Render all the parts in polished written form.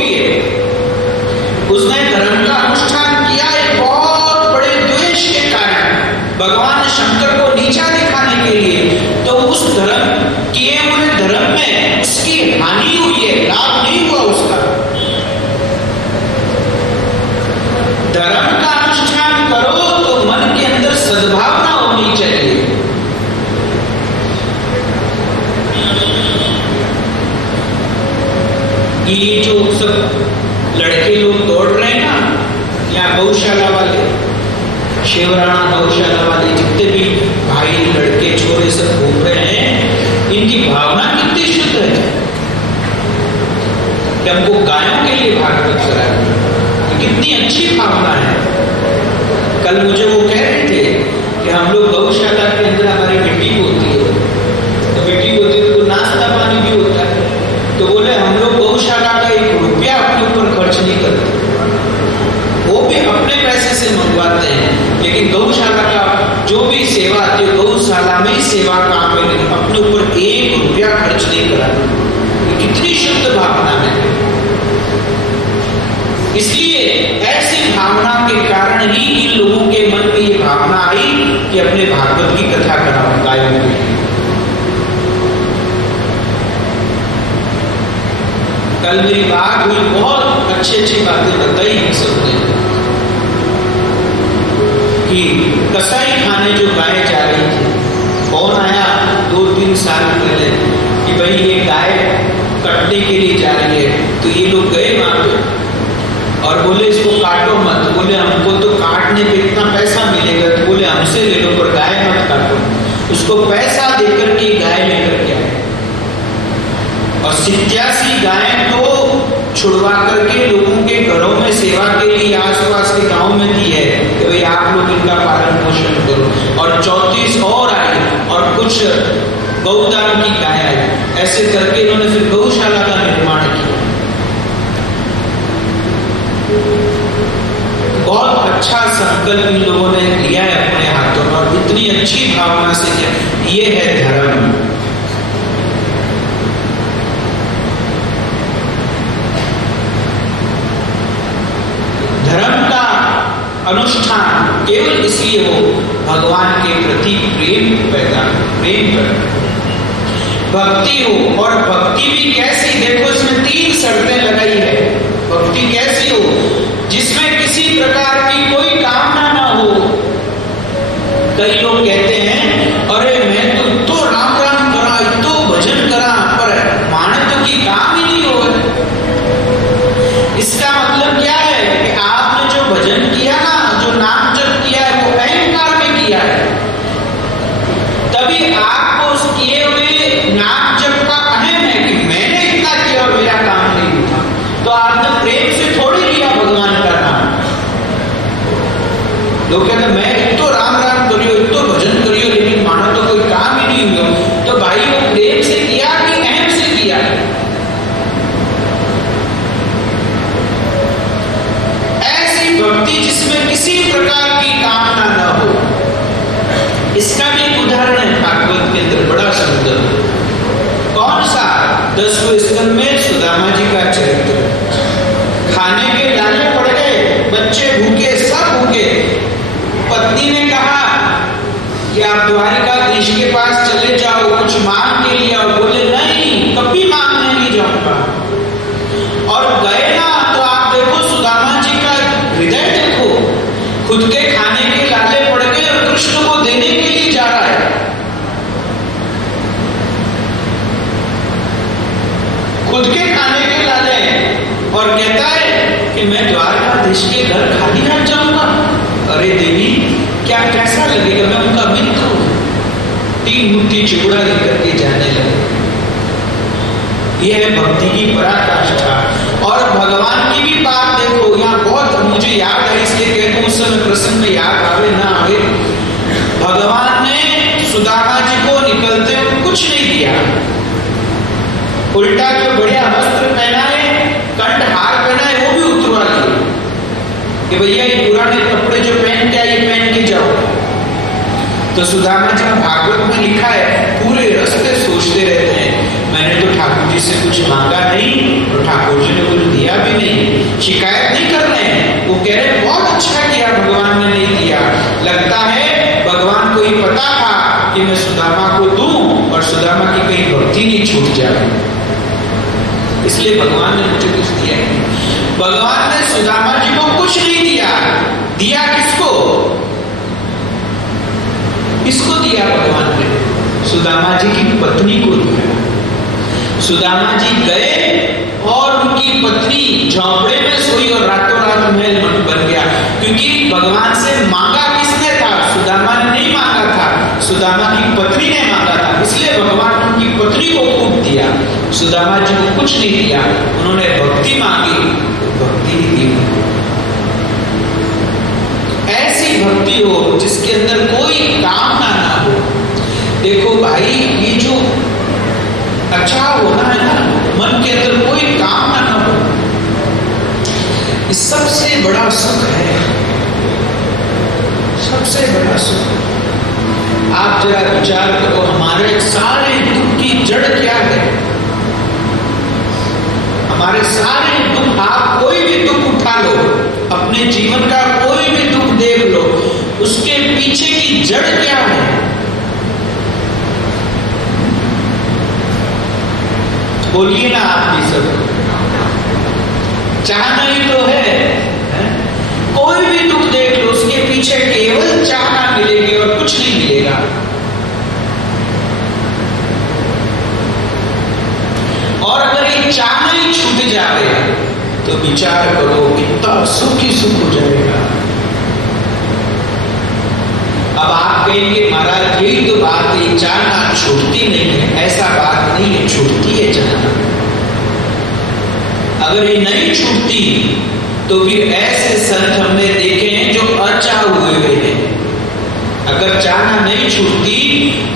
छोटी है, उसने धर्म का अनुष्ठान किया एक बहुत बड़े द्वेष के कारण, भगवान शंकर को नीचा दिखाने के लिए, तो उस धर्म किए हुए धर्म में उसकी हानि हुई है, लाभ नहीं हुआ उसका। धर्म का अनुष्ठान करो तो मन के अंदर सद्भावना होनी चाहिए। ये जो सब लड़के लोग दौड़ रहे हैं ना, यहाँ गौशाला वाले, शिवराणा गौशाला वाले, जितने भी भाई लड़के छोरे सब घूम रहे हैं, इनकी भावना कितनी शुद्ध है कि हमको गायों के लिए भागवत कराए, तो कितनी अच्छी भावना है। कल मुझे वो कह रहे थे कि हम लोग गौशाला के अंदर हमारी मीटिंग होती है, तो मीटिंग होती है तो नाश्ता पानी भी होता है, तो बोले हम लोग गौशाला का 1 रुपया अपने ऊपर खर्च नहीं करते, वो भी अपने पैसे से मंगवाते हैं, लेकिन गौशाला का जो भी सेवा आती है गौशाला में ही सेवा काम में, लेकिन अपने ऊपर 1 रुपया खर्च नहीं कराते। कितनी शुद्ध भावना है। इसलिए ऐसी भावना के कारण ही इन लोगों के मन में ये भावना आई कि अपने भागवत की कथा कराओ गायों के लिए। कल मेरी बात हुई, बहुत अच्छी अच्छी बातें बताई हम सबने कि कसाई खाने जो गाय जा रही थी, कौन आया 2-3 साल पहले कि भाई ये गाय कटने के लिए जा रही है, तो ये लोग गए वहां पे और बोले इसको काटो मत, बोले हमको तो काटने पे इतना पैसा मिलेगा, तो बोले हमसे ले लो पर गाय मत काटो। उसको पैसा देकर के गाय लेकर के आए और 87 गाय तो छुड़वा करके लोगों के घरों में सेवा के लिए आसपास के गांव में दी है कि भाई आप लोग इनका पालन पोषण करो, और 34 और आई और कुछ गौदान की गाय आई। ऐसे करके इन्होंने फिर गौशाला का निर्माण किया। बहुत अच्छा संकल्प इन लोगों ने लिया है अपने हाथों में, और इतनी अच्छी भावना से किया। ये है धर्म। धर्म का अनुष्ठान केवल इसलिए हो भगवान के प्रति प्रेम पैदा, प्रेम कर भक्ति हो। और भक्ति भी कैसी, देखो इसमें 3 शर्तें लगाई है। भक्ति कैसी हो, जिसमें किसी प्रकार की कोई कामना ना हो। कई लोग कहते हैं अरे मैं तो राम राम करा, तो भजन करा, पर मानव की काम ही नहीं हो। इसका मतलब क्या है कि आपने जो भजन किया ना, जो नाम जप किया है, वो अहंकार में किया है। तभी आपको उस किए हुए नाम जप का अहम है कि मैंने इतना किया और मेरा काम नहीं हुआ, तो आपने प्रेम से थोड़ी लिया भगवान का नाम। लोग कहते मैं तो राम राम करियो, तो भजन करियो, लेकिन मानो तो कोई काम ही नहीं हुआ। तो भाई वो प्रेम से किया कि अहम से किया? ऐसी भक्ति जिसमें किसी प्रकार की कामना न हो। इसका भी एक उदाहरण है भागवत के अंदर, बड़ा सुंदर। कौन सा? 10वें स्कंद में सुदामा जी का चरित्र। खाने के लाले पड़ गए, बच्चे भूखे, सब भूखे। पत्नी ने कहा कि आप द्वारिकाधीश के पास चले जाओ, कुछ मांग के लिए आओ। बोले नहीं, कभी मांगने नहीं जाऊंगा। और गए ना, तो आप देखो सुदामा जी का हृदय देखो, खुद के खाने के लाले पड़ गए और कृष्ण को देने के लिए जा रहा है। खुद के खाने के लाले, और कहता है कि मैं द्वारकाधीश के घर खाली हाथ जाऊंगा। अरे देवी, क्या कैसा लगेगा, मैं उनका मित्र हूं। 3 मुट्ठी चिगुड़ा लेकर के जाने लगे। यह है भक्ति की पराकाष्ठा। और भगवान की भी बात देखो, यहाँ बहुत मुझे याद है, इसलिए कहता हूं उस समय प्रसंग में याद आवे ना आवे। भगवान ने सुदामा जी को निकलते हुए कुछ नहीं दिया, उल्टा जो बढ़िया वस्त्र पहनाए, कंठहार पहनाए, वो भी उतरवा लिए कि भैया ये पुराने कपड़े जो पहन के आए, पहन के जाओ। तो सुदामा जी भागवत में लिखा है, पूरे रास्ते सोचते रहते हैं मैंने तो ठाकुर जी से कुछ मांगा नहीं, और ठाकुर जी ने कुछ दिया भी नहीं, शिकायत नहीं कर रहे हैं। वो कह रहे बहुत अच्छा किया भगवान ने नहीं दिया। लगता है भगवान को ही पता था कि मैं सुदामा को दूं और सुदामा की कहीं भक्ति नहीं छूट जाए, इसलिए भगवान ने मुझे कुछ दिया नहीं। भगवान ने सुदामा जी को कुछ नहीं दिया। दिया किसको? किसको दिया भगवान ने? सुदामा जी की पत्नी को दिया। सुदामा जी गए और उनकी पत्नी झोंपड़े में सोई और रातों रात महल बन गया। क्योंकि भगवान से मांगा किसने था? सुदामा ने नहीं मांगा था, सुदामा की पत्नी ने मांगा था, इसलिए भगवान उनकी पत्नी को खूब दिया। सुदामा जी को कुछ नहीं दिया। उन्होंने भक्ति मांगी तो भक्ति ही दी। ऐसी भक्ति हो जिसके अंदर कोई कामना ना हो। देखो भाई, ये जो अच्छा होना है ना, मन के अंदर कोई कामना ना हो, ये सबसे बड़ा सुख है, सबसे बड़ा सुख। आप जरा विचार करो, हमारे सारे दुख की जड़ क्या है? हमारे सारे दुख, आप कोई भी दुख उठा लो, अपने जीवन का कोई भी दुख देख लो, उसके पीछे की जड़ क्या है? बोलिए ना आप भी सब। चाहना ही तो है? कोई भी दुख देख लो, उसके पीछे केवल चाहना मिलेगी और कुछ नहीं मिलेगा। और अगर ये चाहना ही छूट जाए तो विचार करो कितना सुख ही सुख हो जाएगा। अब आप कहेंगे महाराज यही तो बात है, चाहना छूटती नहीं है। ऐसा बात नहीं है, छूटती है चाहना। अगर ये नहीं छूटती तो फिर ऐसे संत हमने देखे हैं जो अचाह हुए हैं। अगर चाहना नहीं छूटती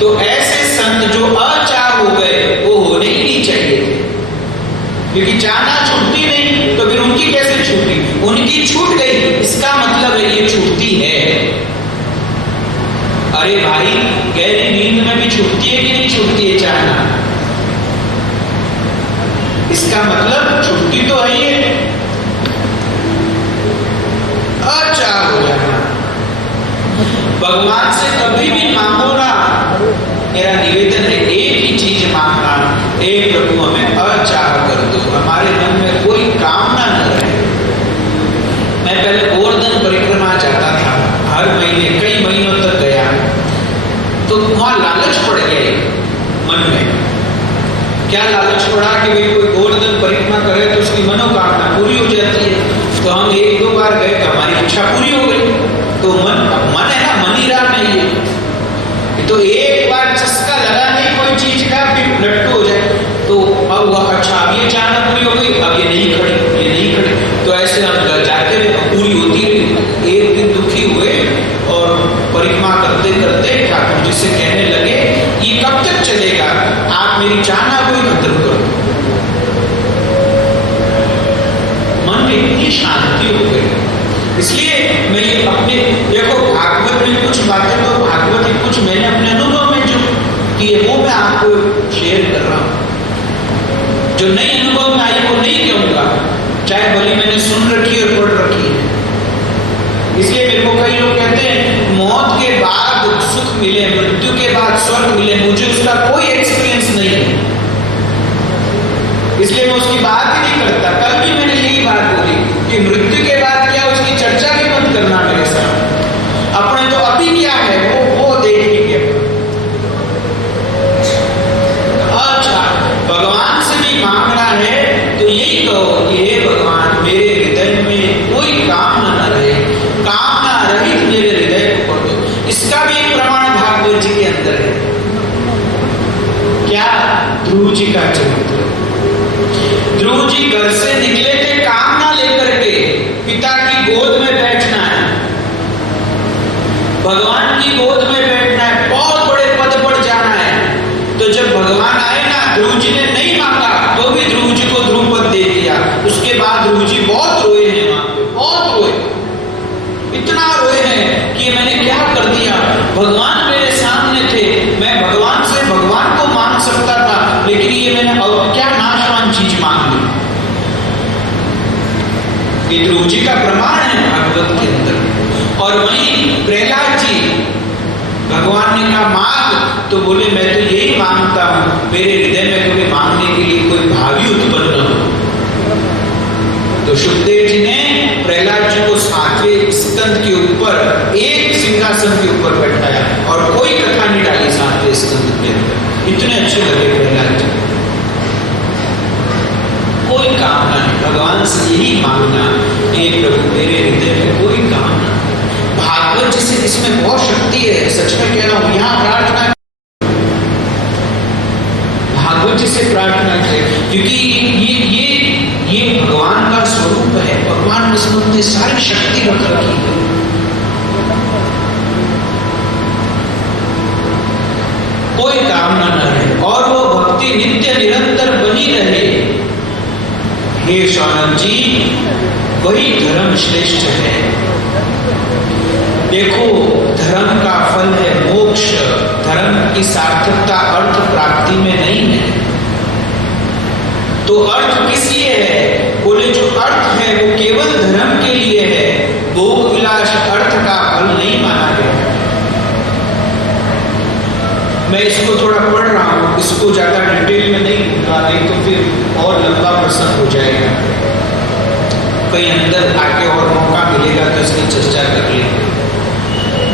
तो ऐसे संत जो अचाह हो गए वो होने ही नहीं चाहिए थे, क्योंकि चाहना छूटती नहीं तो फिर उनकी कैसे छूटी? उनकी छूट गई, इसका मतलब है ये छूटती है। अरे भाई, गहरी नींद में भी छूटती है कि नहीं छूटती है चाहना? इसका मतलब छुट्टी तो है ही है। अचाह हो जाना। भगवान से कभी भी मांगो ना, मेरा निवेदन है एक ही चीज मांगना, हे प्रभु हमें अचाह कर दो, हमारे मन में कोई कामना न रहे। मैं पहले गोवर्धन परिक्रमा जाता था, हर महीने कई महीनों तक गया, तो वहां लालच पड़ गए मन में। क्या लालच पड़ा कि भाई कोई गोवर्धन परिक्रमा करे तो उसकी मनोकामना पूरी हो जाती है। तो हम एक दो बार गए तो हमारी इच्छा पूरी हो गई। तो मन है ना, मन ही राम नहीं है। तो एक बार चस्का लगा नहीं कोई चीज का, फिर लट्टू हो जाए तो अब वह अच्छा, अब ये चाहना पूरी हो गई, अब ये नहीं खड़ी, ये नहीं खड़ी। तो ऐसे हम जाते रहे, पूरी होती रही। एक दिन दुखी हुए और परिक्रमा करते करते ठाकुर जी से कहने लगे ये कब तक चलेगा? आप मेरी चाहना को ही खत्म कर दो। मन में इतनी शांति हो गई। इसलिए मैं ये अपने, देखो भागवत में कुछ बातें तो भागवत में कुछ मैंने अपने अनुभव में जो किए वो मैं आपको शेयर कर रहा हूँ। जो नई अनुभव में आई वो नहीं कहूँगा, चाहे भले मैंने सुन रखी और पढ़ रखी है। इसलिए मेरे को कई लोग कहते हैं मौत के बाद सुख मिले, मृत्यु के बाद स्वर्ग मिले, मुझे उसका कोई एक्सपीरियंस नहीं है, इसलिए मैं उसकी बात ही नहीं करता। कल भी मैंने यही बात बोली कि मृत्यु के बाद क्या, उसकी चर्चा भी मत करना मेरे साथ। अपने तो अभी क्या है वो देखेंगे। अच्छा, भगवान से भी मांगना है तो यही कहो कि हे भगवान मेरे हृदय में कोई कामना न रहे, कामना रहित मेरे हृदय को कर दो। इसका भी एक प्रमाण भागवत जी के अंदर है। क्या? ध्रुव जी का चरित्र। ध्रुव जी घर से निकले थे कामना लेकर के, पिता की गोद में बैठना है, भगवान की गोद में बैठना है, बहुत बड़े पद पर जाना है। तो जब भगवान आए ना, ध्रुव जी ने नहीं मांगा तो भी ध्रुव जी को ध्रुव पद दे दिया। उसके बाद ध्रुव जी बहुत रोए हैं, वहां पे बहुत रोए, इतना रोए हैं कि मैंने क्या कर दिया। भगवान मेरे सामने थे, मैं भगवान से भगवान को मांग सकता था, लेकिन ये मैंने अब क्या नाशवान चीज मांग ली। ये ध्रुव जी का प्रमाण है भागवत के अंदर। और वहीं प्रहलाद जी, भगवान ने कहा मांग, तो बोले मैं तो यही मांगता हूं, मेरे हृदय में कभी मांगने के लिए कोई भाव ही उत्पन्न हो। तो सुखदेव जी ने प्रहलाद जी को 7वें स्कंद के ऊपर एक सिंहासन के ऊपर बैठाया और कोई कथा नहीं डाली 7वें स्कंद के अंदर। इतने अच्छे लगे प्रहलाद जी। कोई कामना नहीं, भगवान से यही मांगना, हे प्रभु मेरे हृदय में कोई कामना। भागवत जिसे इसमें बहुत शक्ति है, सच में कह रहा हूं, यहाँ प्रार्थना, भागवत जी से प्रार्थना करें, क्योंकि ये भगवान का स्वरूप है। भगवान ने इसमें सारी शक्ति रख रखी है। कोई कामना न रहे और वो भक्ति नित्य निरंतर बनी रहे। हे शौनक जी, वही धर्म श्रेष्ठ है। देखो, धर्म का फल है मोक्ष। धर्म की सार्थकता अर्थ प्राप्ति में नहीं है। तो अर्थ किस लिए है? बोले जो अर्थ है वो केवल धर्म के लिए है। भोग विलास अर्थ का फल नहीं माना गया। मैं इसको थोड़ा पढ़ रहा हूं, इसको ज्यादा डिटेल में नहीं दूंगा, नहीं तो फिर और लंबा प्रसंग हो जाएगा। कहीं अंदर आके और मौका मिलेगा तो इसकी चर्चा कर लेंगे।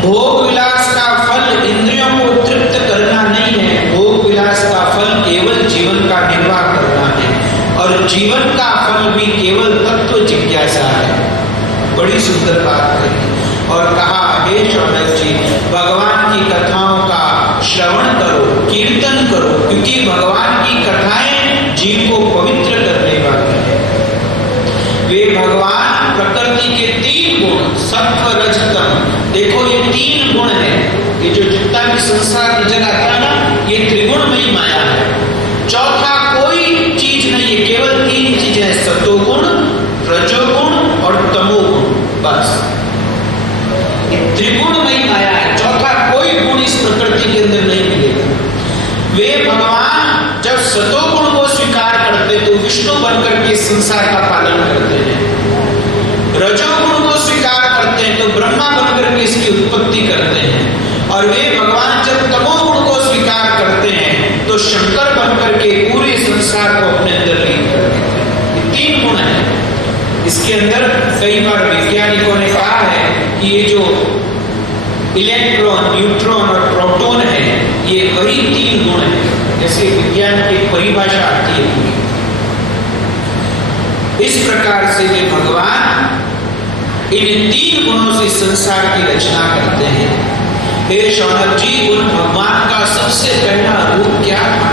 भोग विलास का फल इंद्रियों को तृप्त करना नहीं है। भोग विलास का फल केवल जीवन का निर्वाह करना है, और जीवन का फल भी केवल तत्व जिज्ञासा है। बड़ी सुंदर बात कही और कहा, हे शौनक जी, भगवान की कथाओं का श्रवण करो, कीर्तन करो, क्योंकि भगवान की कथाएं जीव को पवित्र करने वाली है। वे भगवान प्रकृति के 3 गुण, सत्व रज तम, देखो ये 3 गुण है। ये जो जितना भी संसार की जगह आता है ना, ये त्रिगुणमयी माया है। चौथा कोई चीज नहीं है, केवल 3 चीजें हैं, सतोगुण, रजोगुण और तमोगुण, बस। ये त्रिगुणमयी माया है, चौथा कोई गुण इस प्रकृति के अंदर नहीं मिलेगा। वे भगवान जब सतोगुण को स्वीकार करते तो विष्णु बनकर के संसार का पालन करते हैं। रजोगुण को स्वीकार करते हैं तो ब्रह्मा बनकर के इसकी उत्पत्ति करते हैं। और वे भगवान जब तमोगुण को स्वीकार करते हैं तो शंकर बनकर के पूरे संसार को अपने अंदर लीन कर देते हैं। ये 3 गुण है। इसके अंदर कई बार वैज्ञानिकों ने कहा है कि ये जो इलेक्ट्रॉन, न्यूट्रॉन और प्रोटॉन है, ये वही 3 गुण है, जैसे विज्ञान की परिभाषा आती है। इस प्रकार से वे भगवान इन 3 गुणों से संसार की रचना करते हैं। हे शौनक जी, उन भगवान का सबसे पहला रूप क्या था?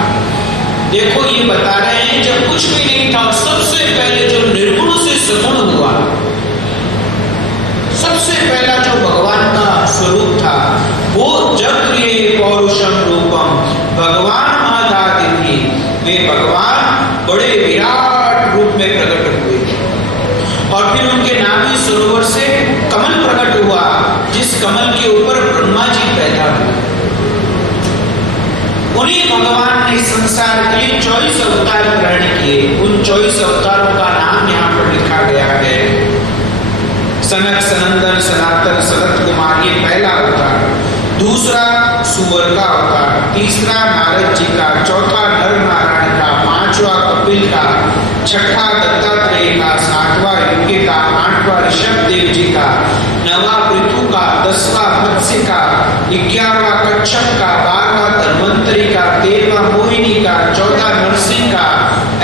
देखो, ये बता रहे हैं जब कुछ भी नहीं था, सबसे पहले जो निर्गुण से सगुण हुआ, सबसे पहला जो भगवान का स्वरूप था, वो जब पौरुषम रूपम, भगवान आदि थी। वे भगवान बड़े विराट रूप में प्रकट हुए और फिर उनके नाभि सरोवर से कमल प्रकट हुआ, जिस कमल के ऊपर ब्रह्मा जी पैदा हुए। उन्हीं भगवान ने संसार के लिए 24 अवतार ग्रहण किए। उन 24 अवतारों का नाम यहाँ पर लिखा गया है। सनक, सनंदन, सनातन, सनत कुमार, ये पहला अवतार। दूसरा सुवर का अवतार, तीसरा नारद जी का, चौथा नर नारायण का, पांचवा कपिल का, छठा दत्तात्रेय का, सातवां युगे का, आठवां ऋषभ देव जी का, नवा पृथु का, 10वां मत्स्य का, 11वां कच्छप का, 12वां धन्वंतरी का, 13वां मोहिनी का, 14वां नरसिंह का,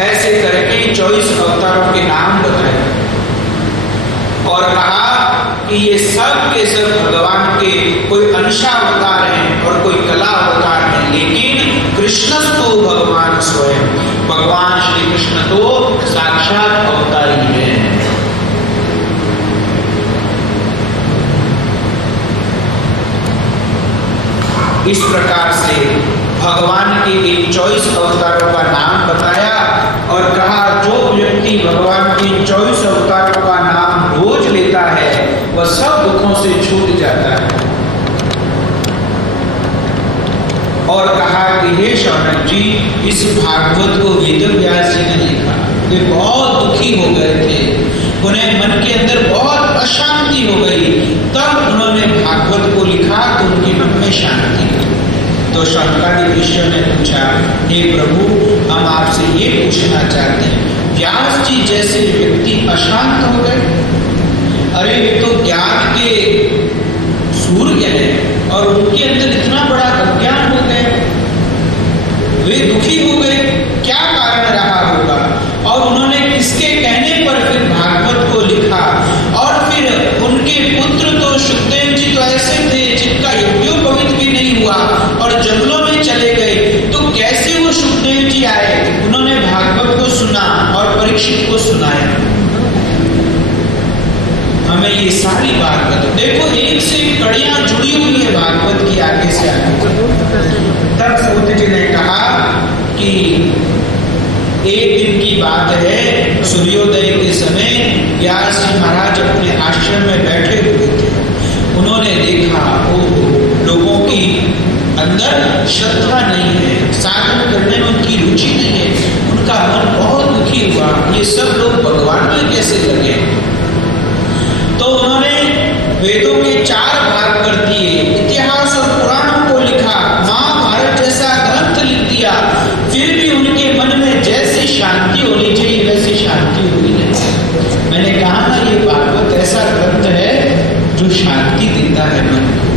ऐसे करके 24 अवतारों के नाम बताए और कहा कि ये सब के सब भगवान के कोई अंशावतार हैं और कोई कला अवतार हैं, लेकिन कृष्णस्तु भगवान स्वयं, भगवान श्री कृष्ण तो साक्षात अवतारी हैं। इस प्रकार से भगवान के इन 24 अवतारों का नाम बताया और कहा जो व्यक्ति भगवान के 24 अवतारों का नाम रोज लेता है वह सब दुखों से छूट जाता है। और कहा कि हे शौनक जी, इस भागवत को वेद व्यास जी ने लिखा। वे बहुत दुखी हो गए थे, उन्हें मन के अंदर बहुत अशांति हो गई, तब उन्होंने भागवत को लिखा तो उनके मन में शांति हुई। तो शौनकादि ऋषियों ने पूछा, हे प्रभु, हम आपसे ये पूछना चाहते हैं, व्यास जी जैसे व्यक्ति अशांत हो गए? अरे वे तो ज्ञान के सूर्य हैं और उनके अंदर इतना बड़ा अज्ञान हो गया, वे दुखी हो गए, क्या कारण रहा होगा? और उन्होंने किसके कहने पर फिर भागवत को लिखा? और फिर उनके पुत्र तो सुखदेव जी तो ऐसे थे जिनका यज्ञोपवीत भी नहीं हुआ और जंगलों में चले गए, तो कैसे वो सुखदेव जी आए? उन्होंने भागवत को सुना और परीक्षित को सुनाया। हमें ये सारी बात बता, देखो एक से एक कड़ियां जुड़ी हुई है भागवत की आगे से आगे। तब सूत जी ने कहा कि एक दिन की बात है, सूर्योदय के समय व्यास जी महाराज अपने आश्रम में बैठे हुए थे। उन्होंने देखा वो लोगों की अंदर श्रद्धा नहीं है, साधन करने में उनकी रुचि नहीं है, उनका मन बहुत दुखी हुआ, ये सब लोग भगवान में कैसे लगे? तो उन्होंने वेदों के 4 भाग कर दिए, इतिहास और पुराणों को लिखा, महाभारत जैसा ग्रंथ लिख दिया, फिर भी उनके मन में जैसी शांति होनी चाहिए वैसी शांति हुई नहीं। मैंने कहा ना, ये भागवत ऐसा ग्रंथ है जो शांति देता है मन को।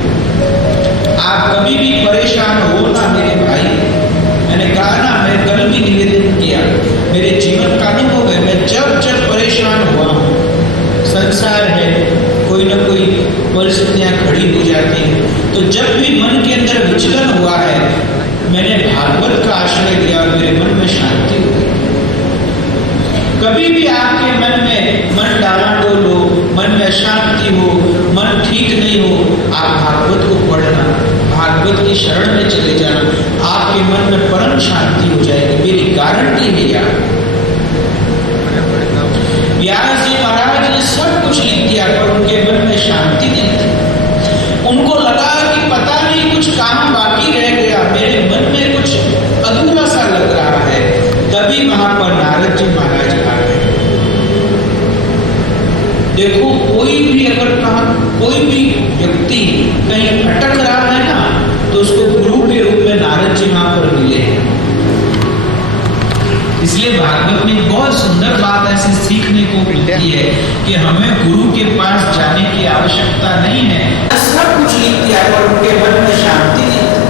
आप कभी भी परेशान हो ना मेरे भाई, मैंने कहा ना, मैं कल भी निवेदन किया, मेरे जीवन का अनुभव है, मैं जब जब परेशान हुआ हूँ, संसार है, कोई ना कोई परिस्थितियां खड़ी हो जाती हैं, तो जब भी मन के अंदर विचलन हुआ है, मैंने भागवत का आश्रय लिया और मेरे मन में शांति हुई। कभी भी आपके मन में मन डामाडोल हो, मन में अशांति हो, मन ठीक नहीं हो, आप भागवत को पढ़ना, भागवत की शरण में चले जाना, आपके मन में परम शांति हो जाएगी, मेरी गारंटी है यार। व्यास जी महाराज ने सब कुछ लिख दिया पर उनके मन में शांति नहीं थी। उनको लगा कि पता नहीं कुछ काम बाकी रह गया, मेरे मन में कुछ अधूरा सा लग रहा है। तभी वहां पर नारद जी महाराज आ गए। देखो, कोई भी अगर कहा, कोई भी व्यक्ति कहीं अटक रहा है ना, तो उसको गुरु के रूप में नारद जी वहां पर मिले। इसलिए भागवत में बहुत सुंदर बात ऐसी सीखने को मिलती है कि हमें गुरु के पास जाने की आवश्यकता नहीं है। सब कुछ लिख दिया पर उनके मन में शांति नहीं थी।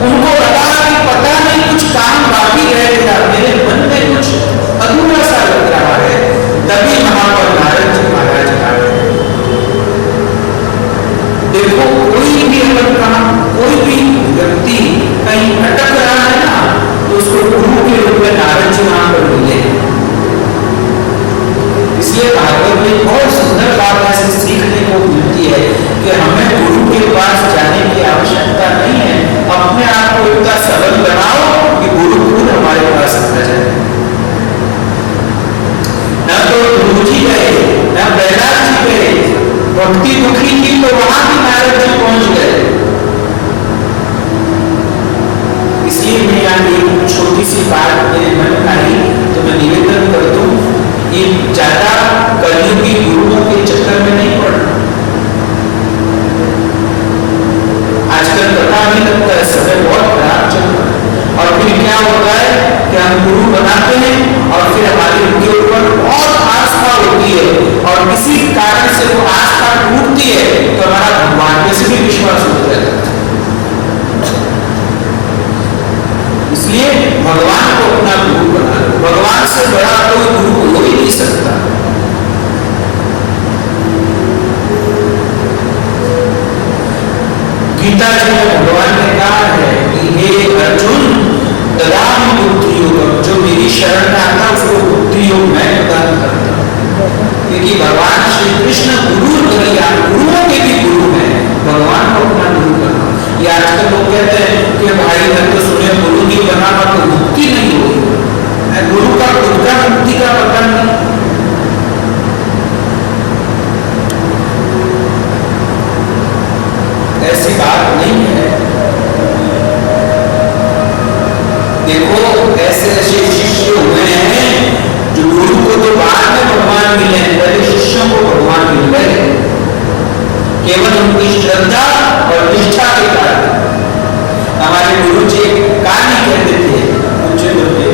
उनको लगा कि पता नहीं कुछ काम बाकी रह गया, मेरे मन में कुछ अधूरा सा लग रहा है। तभी वहां पर नारद जी महाराज आ गए। देखो, कोई भी अगर कहा, कोई भी व्यक्ति कहीं अटक रहा है ना, तो उसको गुरु के रूप में नारद जी वहां पर मिले। इसलिए भागवत में बहुत सुंदर बात ऐसी सीखने को मिलती है कि हमें गुरु के पास जाने की आवश्यकता नहीं है। अपने आप को इतना सबल बनाओ कि गुरु खुद हमारे पास आ जाए। न तो गुरु जी गए, न प्रहलाद जी गए, भक्ति दुखी थी तो वहां भी नारद जी पहुंच गए। इसलिए मैं यहाँ एक छोटी सी बात मेरे मन में आई तो मैं निवेदन कर दूं, ये ज्यादा कलयुगी गुरुओं के चक्कर में नहीं पड़ना। आजकल पता नहीं लगता है, समय बहुत खराब चल रहा है और फिर क्या होता है कि हम गुरु बनाते हैं और फिर हमारी उनके ऊपर बहुत आस्था होती है और किसी कारण से वो आस्था टूटती है तो हमारा भगवान पे से भी विश्वास उठ जाता है। इसलिए भगवान को अपना गुरु बना लो, भगवान से बड़ा कोई गुरु हो ही नहीं सकता। गीता जी में भगवान ने कहा है कि हे अर्जुन, ददामि बुद्धि योग, जो मेरी शरण में आता उसको बुद्धि योग मैं प्रदान करता हूं। क्योंकि भगवान श्री कृष्ण गुरु गुरुओं के भी गुरु हैं, भगवान को अपना गुरु करना। ये आजकल लोग कहते हैं कि भाई मैं तो सुने गुरु नहीं बना तो मुक्ति नहीं होगी। गुरु का खुद का मुक्ति का पता नहीं। ऐसी बात नहीं है। देखो, ऐसे ऐसे शिष्य हुए हैं श्रद्धा और निष्ठा के कारण। हमारे गुरु जी कहानी कहते थे, ऊंचे बोलते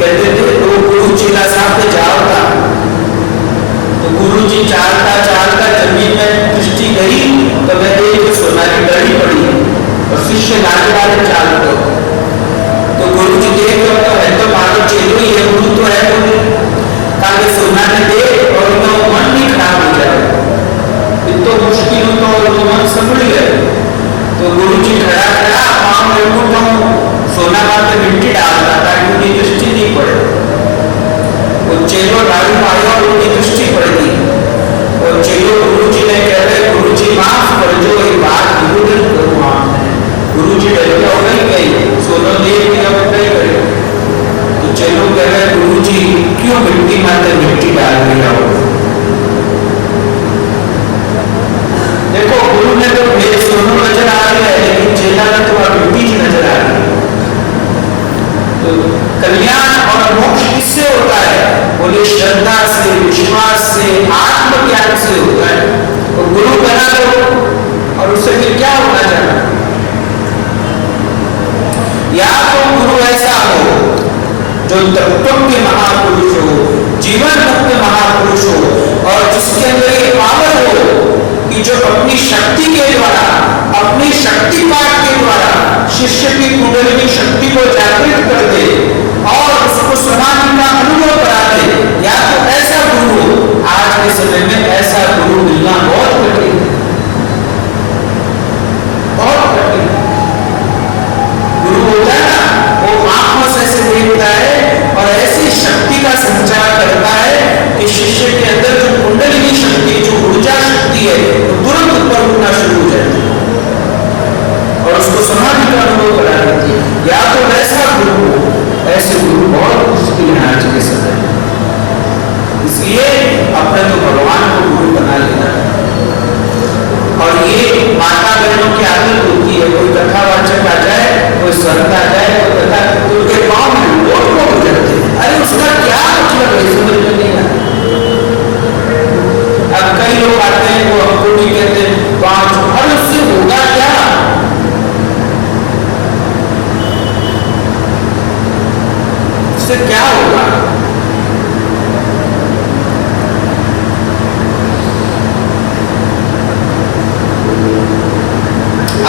कहते थे, तो गुरु चेला साथ जाओ था, तो गुरु जी चालता चालता जमीन में दृष्टि गई तो मैं एक सोना की डली पड़ी और शिष्य लाने वाले चाल को, तो गुरु जी देख तो है तो मारो चेलो ही है, गुरु तो है बोले ताकि सोना ने देख और उनका मन भी खराब हो जाए, इतना मुश्किल हो तो मन संभल गए। तो गुरु जी खड़ा खड़ा पाँव में उठाऊं सोना मारते मिट्टी डालता ताकि उनकी दृष्टि नहीं पड़े। वो चेलो डालू आया और उनकी दृष्टि पड़ेगी, और चेलो गुरु जी ने कह रहे गुरु जी माफ कर जो एक बात गुरु करूँ आप, गुरु जी डर गया हो गई सोना देख के अब नहीं करे, तो चेलो कह रहे गुरु जी क्यों मिट्टी मारते मिट्टी डाल दिया हो। देखो गुरु ने तो भेद सोनू नजर आ रही है, लेकिन चेला ने तो मिट्टी ही नजर आ रही है। तो कल्याण और मोक्ष किससे होता है? बोले श्रद्धा से, विश्वास से, आत्मज्ञान से होता है। तो गुरु बना लो और उससे फिर क्या होना चाहिए? या तो गुरु ऐसा हो जो तत्व के महापुरुष हो, जीवन मुक्त महापुरुष हो, और जिसके अंदर ये पावर हो कि जो अपनी शक्ति के द्वारा, अपनी शक्ति पाठ के द्वारा शिष्य की कुंडली शक्ति को जागृत कर दे और उसको समाधि का अनुभव करा दे। या तो ऐसा गुरु हो, आज के समय में ऐसा गुरु मिलना बहुत कठिन है, बहुत कठिन। गुरु होता है ना, वो आंखों से ऐसे देखता है और ऐसी शक्ति का संचार करता है कि शिष्य के अंदर जो कुंडली शक्ति, जो ऊर्जा शक्ति है, वो तुरंत ऊपर उठना शुरू हो जाती है और उसको समाधि का अनुभव करा देती है। या तो ऐसा गुरु हो, ऐसे गुरु बहुत मुश्किल है आज के समय में। इसलिए अपने तो भगवान को गुरु बना लेना। और ये माता बहनों की आदत होती है, कोई कथावाचक आ जाए, कोई संत आ जाए, कोई कथा, तो उनके पाँव में लोट हो जाते हैं। अरे उसका क्या मतलब है, समझ में नहीं आता। अब कई लोग आते हैं वो हमको भी कहते हैं पाँच, अरे उससे होगा क्या? उससे क्या होगा?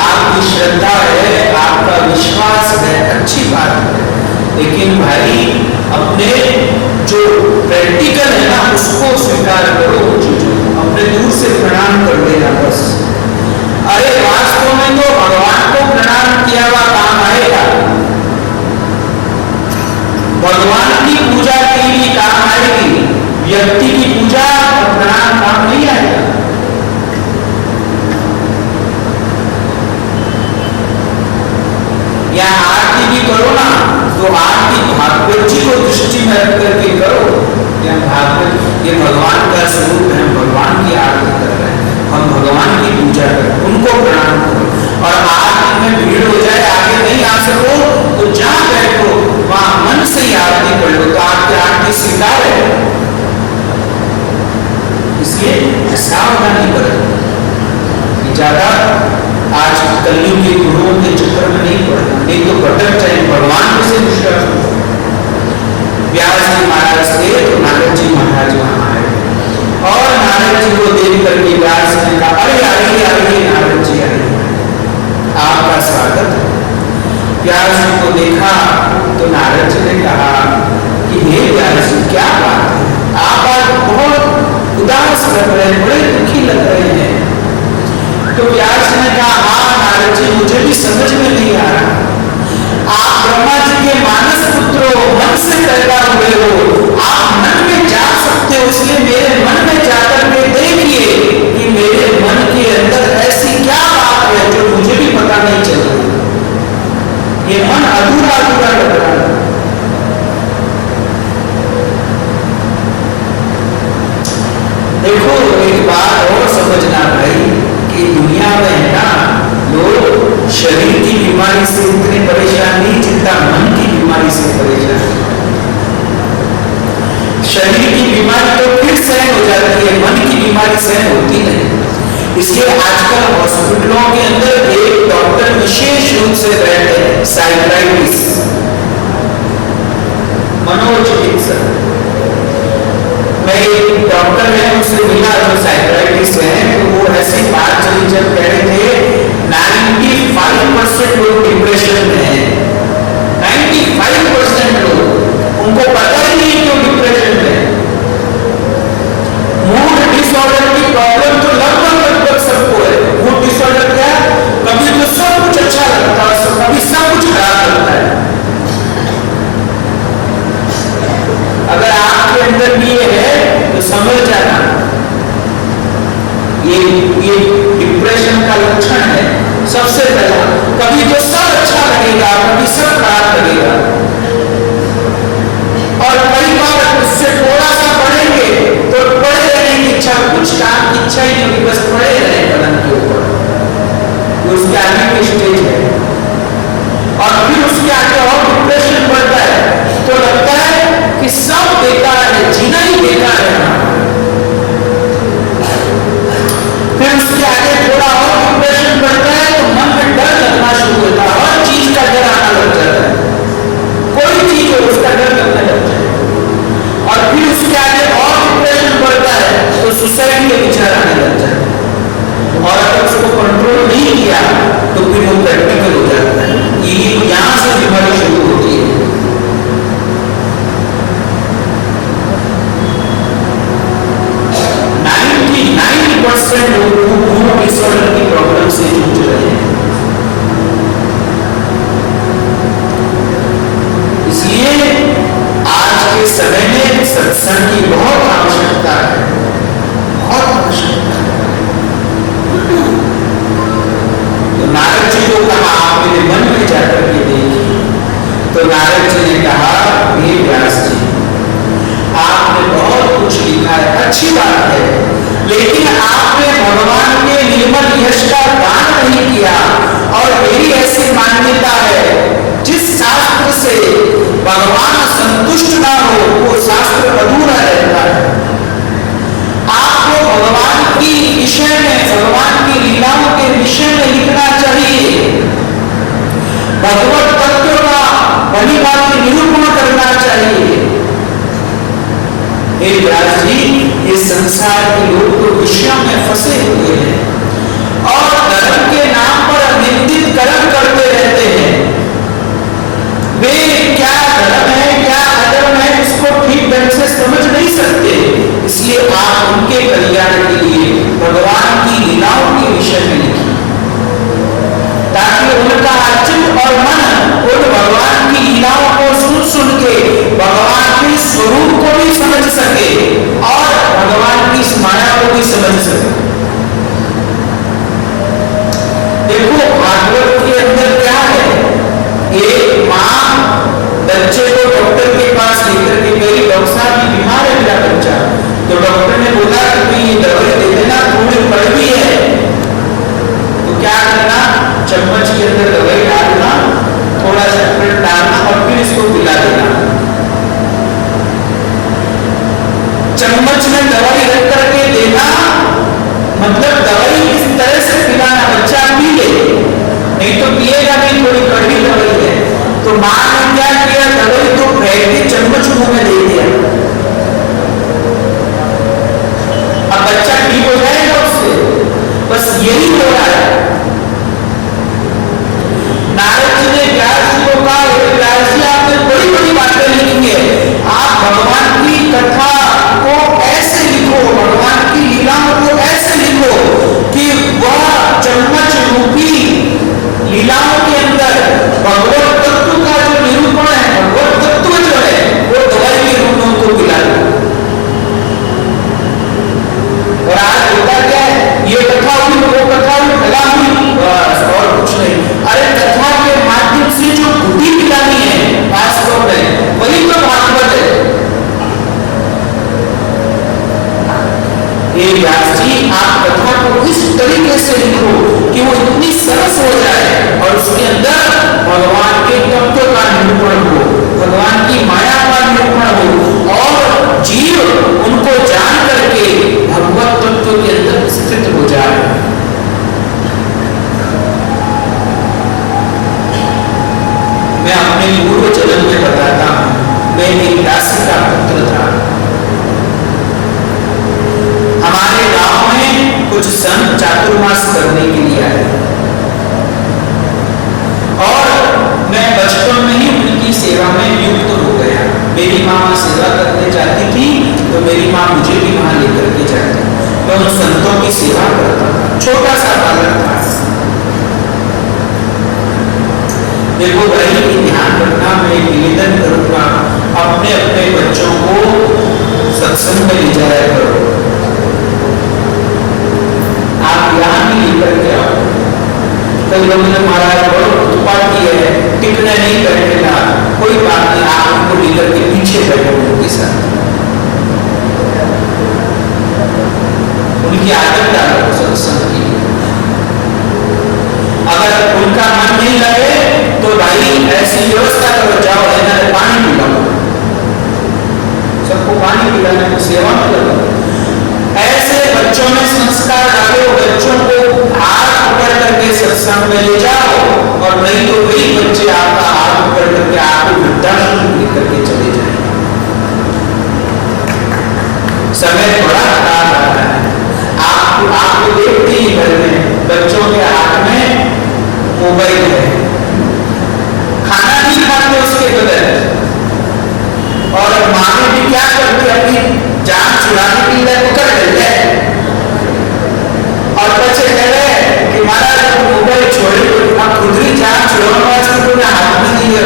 आपकी श्रद्धा है, आपका विश्वास है, अच्छी बात है, लेकिन भाई अपने जो प्रैक्टिकल है ना उसको स्वीकार करो, चीजों अपने दूर से प्रणाम कर देना बस। अरे वास्तव में तो भगवान को प्रणाम किया हुआ काम आएगा, भगवान की पूजा के लिए काम आएगी, व्यक्ति की पूजा और प्रणाम काम नहीं आएगा। या आरती भी करो ना, तो आरती भागवत जी को दृष्टि में रख करके करो। या भागवत ये भगवान का स्वरूप है, भगवान की आरती कर रहे हैं, हम भगवान की पूजा करें, उनको प्रणाम करो। और आरती में भीड़ हो जाए, आगे नहीं आ सको तो जहां बैठो वहां मन से ही आरती कर लो, तो आपकी आरती स्वीकार है। इसलिए सावधानी बरतो, ज्यादा आज कलयुग के गुरुओं के चक्कर में नहीं पड़ना, नहीं तो भटक जाए, भगवान से विश्वास हो। व्यास जी महाराज थे तो नारद जी महाराज वहां आए और नारद जी को देख करके व्यास ने कहा, अरे आइए आइए नारद जी आइए, आपका स्वागत है। व्यास जी को देखा तो नारद जी ने कहा कि हे व्यास जी क्या बात है, आप आज बहुत उदास लग रहे हैं, बड़े दुखी लग रहे हैं। तो व्यास ने कहा, हाँ नारद जी मुझे भी समझ में नहीं आ रहा, आप ब्रह्मा जी के मानस पुत्र हो, मन से पैदा हुए हो, आप मन में जा सकते हो, इसलिए मेरे मन में जाकर के देखिए कि मेरे मन के अंदर ऐसी क्या बात है जो मुझे भी पता नहीं चल रही, ये मन अधूरा अधूरा लग रहा है। देखो एक बात और समझना भाई कि दुनिया में है ना, लोग शरीर की बीमारी से इतने परेशान नहीं जितना मन की बीमारी से परेशान। शरीर की बीमारी तो फिर सहन हो जाती है, मन की बीमारी सहन होती नहीं। इसलिए आजकल हॉस्पिटलों के अंदर एक डॉक्टर विशेष रूप से बैठते हैं, साइकियाट्रिस्ट, मनोचिकित्सक। मैं एक डॉक्टर है उनसे मिला जो साइकियाट्रिस्ट है, तो वो ऐसी बात चली जब कह रहे थे 95% लोग डिप्रेशन में हैं। 95% लोग, उनको पता ही नहीं क्यों डिप्रेशन में। मूड डिसऑर्डर की प्रॉब्लम तो लगभग सबको है। मूड डिसऑर्डर क्या? कभी तो सब कुछ अच्छा लगता है, कभी सब कुछ खराब लगता है। अगर आपके अंदर भी ये है तो समझ जाना ये डिप्रेशन का लक्षण है। सबसे पहला, कभी तो सब अच्छा लगेगा, कभी सब खराब लगेगा, और कई बार उससे थोड़ा सा पढ़ेंगे तो पढ़े रहने की इच्छा, कुछ काम की इच्छा ही नहीं, बस पढ़े रहे कलम के ऊपर। उसके आगे की स्टेज है, और फिर उसके आगे और डिप्रेशन बढ़ता है तो लगता है कि सब बेकार है, जीना ही बेकार है। फिर उसके आगे थोड़ा और डिप्रेशन बढ़ता है तो मन में डर लगना शुरू होता है, हर चीज का डर आना लग जाता है, कोई चीज हो उसका डर लगने लगता है। और फिर उसके आगे और डिप्रेशन बढ़ता है तो सुसाइड के विचार आने लगता है, और अगर उसको कंट्रोल नहीं किया तो फिर वो प्रैक्टिकल हो जाता है। ये यहां से बीमारी शुरू होती है। लोग मूड डिसऑर्डर की प्रॉब्लम से जूझ रहे हैं। इसलिए आज के समय में सत्संग की बहुत आवश्यकता है, बहुत आवश्यकता है। तो नारद जी को कहा आप मेरे मन में जाकर के देखिए। तो नारद जी ने कहा हे व्यास जी, आपने बहुत कुछ लिखा है, अच्छी बात है, लेकिन आपने भगवान के निर्मल यश का दान नहीं किया। और मेरी ऐसी मान्यता है, जिस शास्त्र से भगवान संतुष्ट ना हो वो शास्त्र अधूरा रहता है। आपको भगवान की विषय में, भगवान की लीलाओं के विषय में लिखना चाहिए, भगवत तत्व का भली भांति निरूपण करना चाहिए। हे व्यास जी, ये संसार के लोग तो विषयों में फंसे हुए हैं और धर्म के नाम पर निंदित कर्म करते रहते हैं। वे क्या धर्म है क्या अधर्म है इसको ठीक ढंग से समझ नहीं सकते। इसलिए आप उनके कल्याण के लिए भगवान की लीलाओं के विषय में लिखिए, ताकि उनका चित्त और मन उन भगवान की लीलाओं को सुन सुन के भगवान के स्वरूप को भी समझ सके और भगवान की इस माया को भी समझ सके। देखो भागवत के अंदर क्या है, एक माँ बच्चे को डॉक्टर के पास लेकर के गई, डॉक्टर साहब ये बीमार है मेरा बच्चा। तो डॉक्टर ने बोला कि ये दवाई दे देना, थोड़ी कड़वी है, तो क्या करना, चम्मच के अंदर दवाई डालना, थोड़ा शक्कर डालना और फिर इसको पिला देना। चम्मच में दवाई रख करके देना, मतलब दवाई इस तरह से पिलाना बच्चा पी ले, नहीं तो पिएगा नहीं, थोड़ी कड़वी दवाई है। तो माँ ने क्या किया, दवाई तो फेंक के चम्मच मुंह में दे दिया। अब बच्चा ठीक हो जाएगा उससे, बस यही हो रहा है। नारद जी ने व्यास जी को कहा, व्यास जी आपने बड़ी बड़ी बातें लिखी है, आप भगवान की कथा को ऐसे लिखो, भगवान की लीलाओं को ऐसे लिखो कि वह चम्मच रूपी लीलाओं के अंदर भगवत तत्व का जो निरूपण है, भगवत तत्व जो है वो दवाई के रूप में उनको पिला दो। और आज होता क्या है, ये कथा हुई वो कथा हुई, भला हुई, बस और कुछ नहीं। अरे कथा के माध्यम से जो बुद्धि पिलानी है वास्तव में वही तो भागवत है। ये व्यास जी आप कथा को इस तरीके से लिखो कि वो इतनी सरस हो जाए और उसके अंदर भगवान के तत्व का निरूपण हो, भगवान की माया का निरूपण हो और जीव उनको जान करके भगवत तत्व के अंदर स्थित हो जाए। मैं एक दासी का पुत्र था। हमारे गांव में कुछ संत चातुर्मास करने के लिए आए और मैं बचपन में ही उनकी सेवा में नियुक्त हो गया। मेरी माँ सेवा करने जाती थी तो मेरी माँ मुझे भी वहां लेकर के जाती। मैं उन संतों की सेवा करता था, छोटा सा बालक था। देखो भाई, ध्यान रखना, मैं निवेदन करूंगा, अपने अपने बच्चों को सत्संग में ले जाया करो। आप यहाँ भी लेकर के आओ। कई लोगों ने महाराज बहुत उत्पाती है, टिकने नहीं बैठेगा, कोई बात नहीं, आप उनको लेकर के पीछे बैठो उनके साथ, उनकी आदत डालो सत्संग की। अगर उनका मन नहीं लगे तो भाई ऐसी व्यवस्था करो, जाओ इन्हें पानी पिलाओ, सबको पानी पिलाने को सेवा में लगाओ। ऐसे बच्चों में संस्कार डालो, बच्चों को हाथ पकड़ करके सत्संग में ले जाओ, और नहीं तो वही बच्चे आपका हाथ पकड़ करके आपको वृद्धाश्रम लेकर के चले जाए। समय बड़ा खराब आता है। आपको देखते ही घर में बच्चों के हाथ में मोबाइल है, खाना नहीं खाते उसके बगैर, और माँ भी क्या करती है, अपनी जान छुड़ाने के लिए पकड़ लेते हैं और बच्चे कह रहे कि महाराज मोबाइल छोड़े, आप खुद ही जान छुड़ाने वास्ते तो हाथ में नहीं है,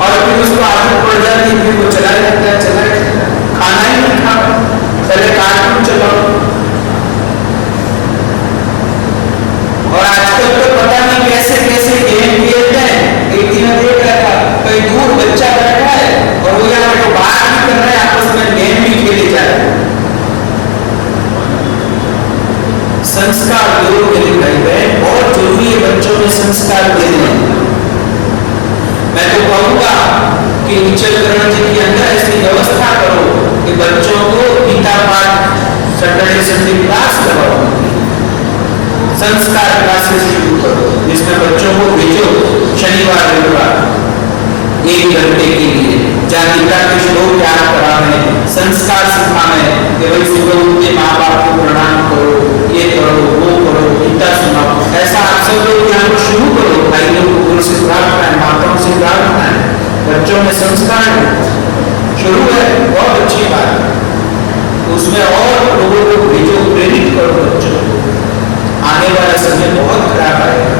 और फिर उसको आदत पड़ जाती है, फिर वो चला जाता है, चला जाता है, खाना ही नहीं खा, पहले कार्टून चलाओ। और आजकल तो पता नहीं कैसे कैसे गेम खेलते हैं। एक दिन मैं देख रहा था, कहीं दूर बच्चा बैठा है और वो यहाँ तो बात भी कर रहे हैं, आपस में गेम भी खेले जा रहे हैं। संस्कार दो मेरे भाई बहन, बहुत जरूरी है बच्चों में संस्कार देने। मैं तो कहूँगा कि उच्चकरण जी के अंदर ऐसी व्यवस्था करो कि बच्चों को गीता पाठ सैटरडे संडे क्लास करवाओ, संस्कार क्लासेस शुरू करो, जिसमें बच्चों को भेजो शनिवार रविवार 1 घंटे के लिए, जहाँ गीता के श्लोक याद करावे, संस्कार सिखावे कि भाई सुबह उठ के माँ बाप को प्रणाम करो, ये करो, वो करो, गीता सुनाओ। ऐसा आप सब लोग यहाँ पर शुरू करो, भाई लोग को गुरु से प्रार्थना है, माताओं से प्रार्थना है, बच्चों में संस्कार शुरू है, बहुत अच्छी बात है। उसमें और लोगों को भेजो, प्रेरित करो बच्चों को। आने वाला समय बहुत खराब आएगा।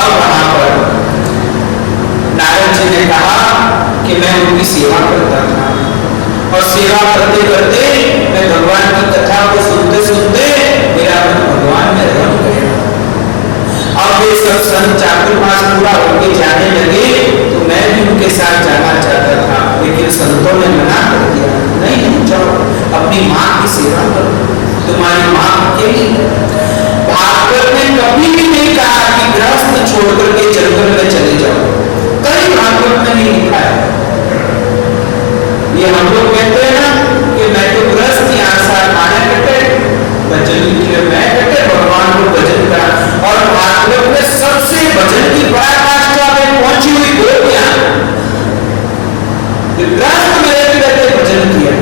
अब वहां पर नारद जी ने कहा कि मैं उनकी सेवा करता था, और सेवा करते करते मैं भगवान की कथा को सुनते सुनते मेरा मन भगवान में रम गया। अब ये सब संत चातुर्मास पूरा होके जाने लगे तो मैं भी उनके साथ जाना चाहता था, लेकिन संतों ने मना कर दिया, नहीं जाओ, अपनी माँ की सेवा करो, तुम्हारी माँ अकेली। भागवत ने कभी भी नहीं कहा कि गृहस्थ छोड़ करके जंगल में चले जाओ, कहीं भागवत में नहीं लिखा है। ये हम लोग कहते हैं ना कि मैं तो गृहस्थ, यहाँ साथ खाने कटे, भजन के मैं कटे, भगवान को भजन करा। और भागवत में सबसे भजन की पराकाष्ठा में पहुंची हुई गोपियां गृहस्थ में रहते भजन किया,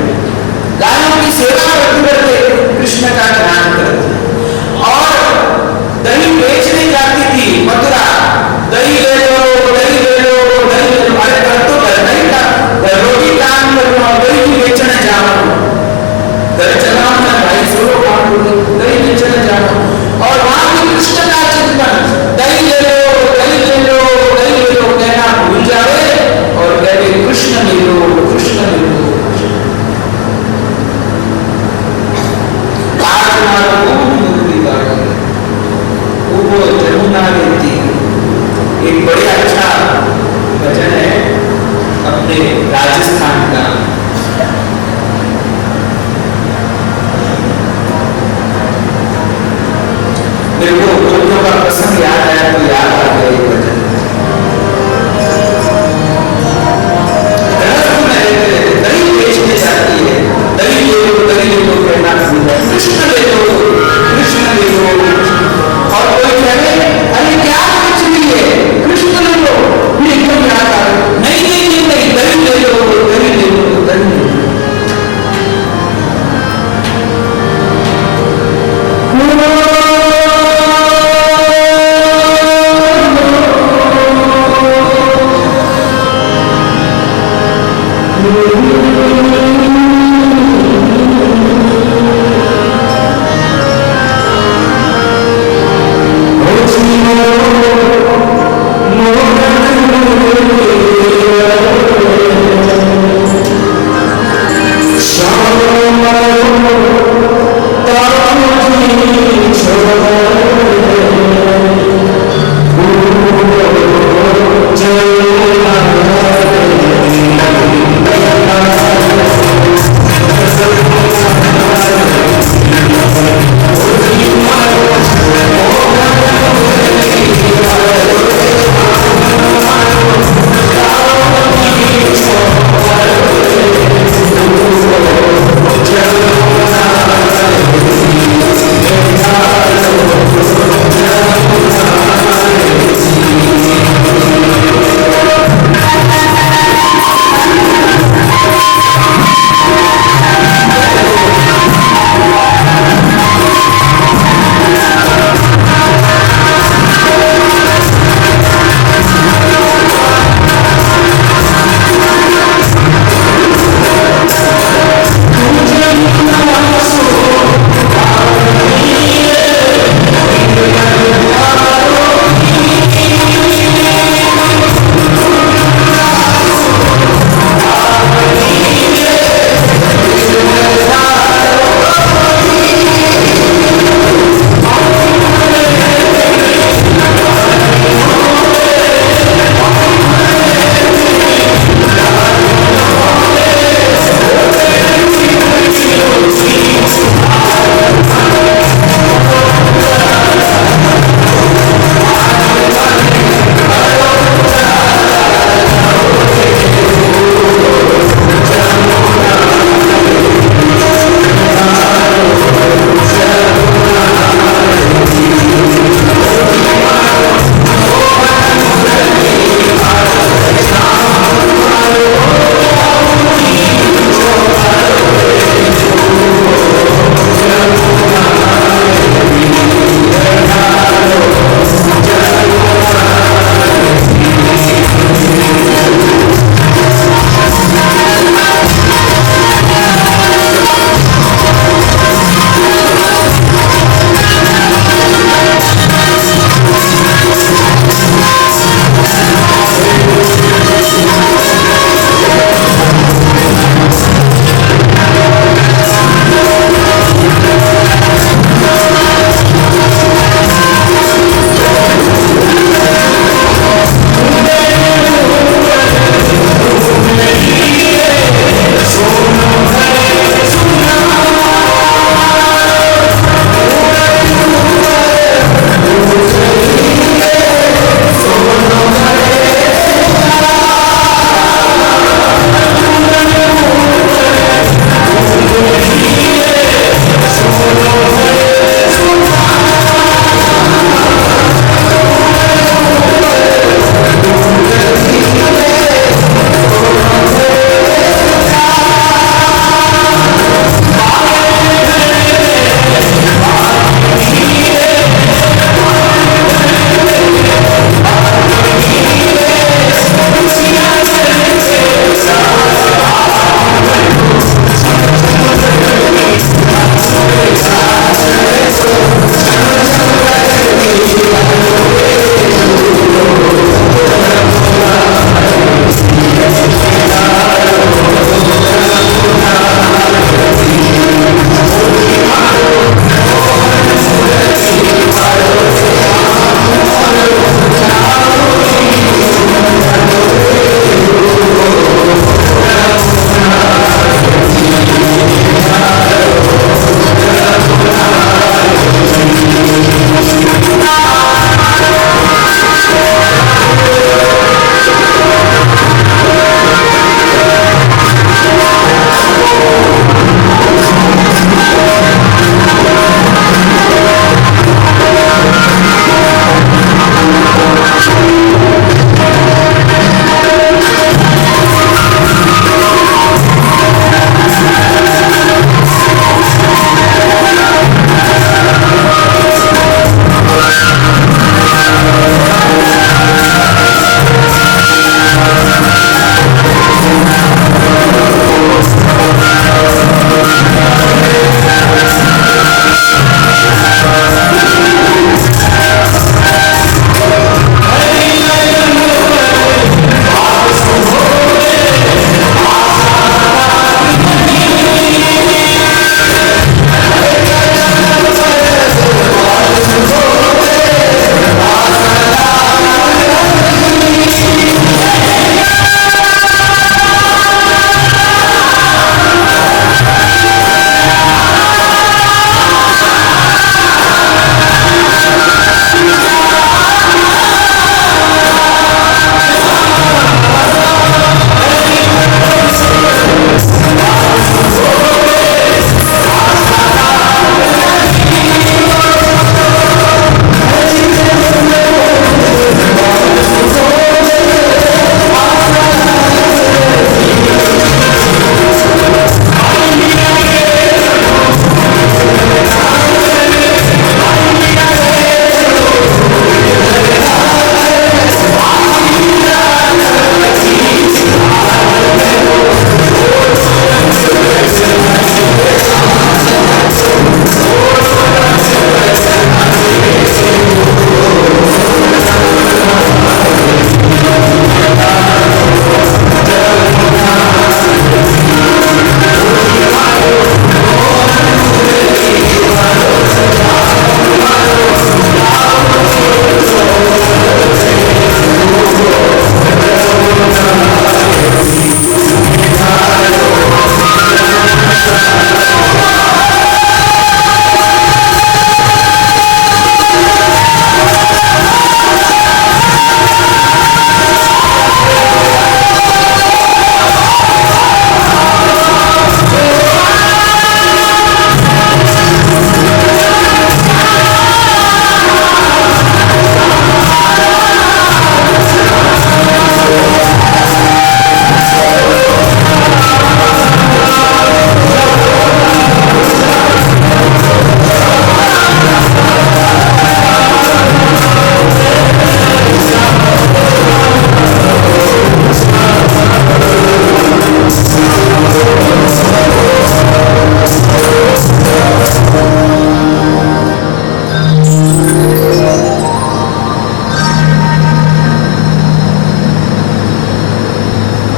गायों की सेवा करते करते कृष्ण का ध्यान करते, और दही बेचने जाती थी मथुरा, दही ले लो, दही ले लो, दही ले लो। अरे कर तो घर नहीं था, रोटी काम करना, दही बेचने जाना, घर चलाओ ना भाई, सोलो काम करो, दही बेचने जाना। और वहां भी कृष्ण का चिंतन, दही ले लो, दही ले लो, दही ले लो, कहना भूल जाए और कहते कृष्ण ले लो, कृष्ण ले लो। जमुना देती, एक बड़ा अच्छा भजन है अपने राजस्थान का। मेरे को गोपियों का प्रसंग याद आया तो याद आ गया ये भजन। दही बेचने जाती है, दही ले लो, दही ले लो, कहना कृष्ण ले लो, कृष्ण ले लो। और कोई कहे अरे क्या बेच रही है,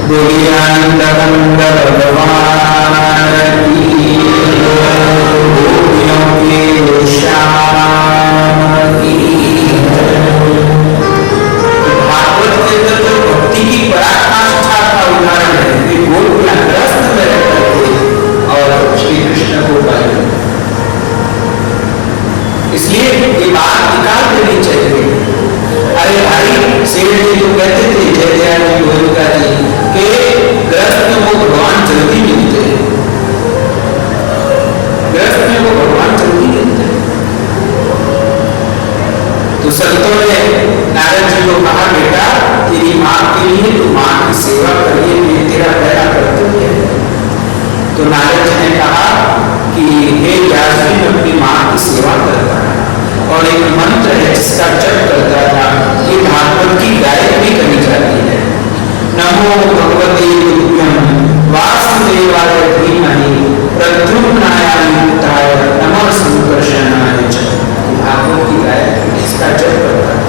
गोविंद भगवान की, गोपियों के श्याम की। भागवत के अंदर जो भक्ति की पराकाष्ठा का उदाहरण है, वे गोपियां ग्रस्त में रह करके और श्री कृष्ण को गाए। इसलिए ये बात निकाल देनी चाहिए। अरे भाई, सेठ जी तो कहते थे, जय दयाल जी गोविंदा जी, कि ग्रस्त में वो भगवान जल्दी मिलते हैं, ग्रस्त में वो भगवान जल्दी मिलते हैं। तो संतों ने नारद जी को कहा, बेटा तेरी माँ के लिए तू माँ की सेवा करिए, ये तेरा पहला कर्तव्य है। तो नारद जी ने कहा कि हे व्यास जी, मैं अपनी माँ की सेवा करता है और एक मंत्र है जिसका जप करता था, ये भागवत की गायत्री कही जाती है। नमो भगवते तुभ्यं वासुदेवाय धीमहि प्रद्युम्नाय युक्ताय नमः संकर्षणाय च। भागवत की गायत्री इसका जप करता है।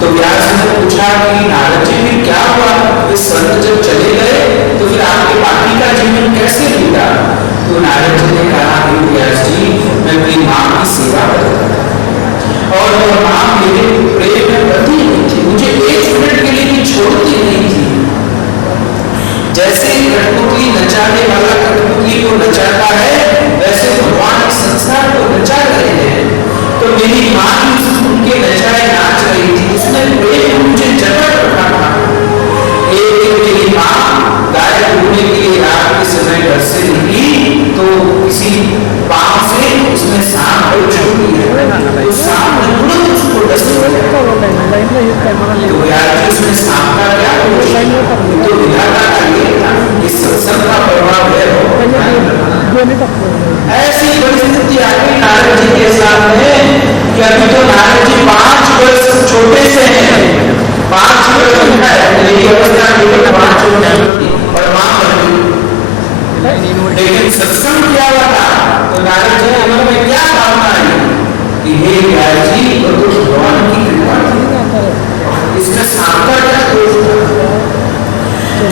तो व्यास ने पूछा कि नारद जी भी क्या हुआ, वे संत जब चले गए तो फिर आपके बाकी का जीवन कैसे बीता? तो नारद जी ने कहा कि व्यास जी, मैं अपनी माँ की सेवा करता था और वो माँ मेरे प्रेम में बंधी नहीं थी, मुझे एक मिनट के लिए भी छोड़ती नहीं थी। जैसे कठपुतली नचाने वाला कठपुतली को नचाता है, वैसे भगवान इस संसार को नचा रहे हैं। तो मेरी माँ उनके नचाए नाच रही थी, उसने प्रेम मुझे जकड़ रखा था। एक दिन मेरी माँ गाय ढूंढने के लिए रात के समय घर से निकली, तो किसी पांव से उसने सांप को छू लिया, तो सांप ने तुरंत उसको डस लिया। तो यार उसने सांप का क्या दोष? तो विधाता का ये था, इस सत्संग का प्रभाव है। ऐसी परिस्थिति आ गई नारद जी के सामने कि अभी तो नारद जी 5 वर्ष छोटे से हैं, 5 वर्ष उनका है, मेरी अवस्था 5 वर्ष की और मां लेकिन सत्संग क्या हुआ था? तो नारद जी के मन में क्या भावना आई कि हे व्यास जी, तो भगवान की कृपा थी, इसमें सांप का क्या दोष था?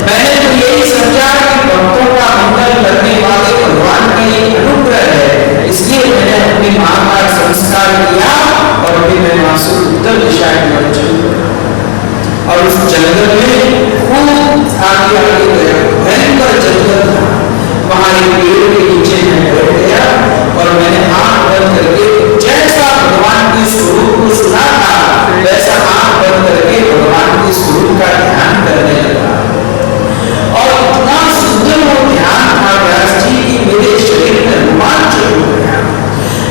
मैंने तो यही समझा कि भक्तों का मंगल करने वाले भगवान का एक अनुग्रह है, इसलिए मैंने अपनी मां का संस्कार किया और फिर मैं वहां से उत्तर दिशा की ओर चल गया और उस जंगल में खूब आगे आगे गया। भयंकर जंगल था, वहां एक पेड़ के नीचे मैं बैठ गया और मैंने आंख बंद करके जैसा भगवान के स्वरूप को सुना था, वैसा आंख बंद करके भगवान के स्वरूप का ध्यान करने लगा। और इतना सुंदर वो ध्यान था व्यास जी की मेरे शरीर में रोमांच हो गया,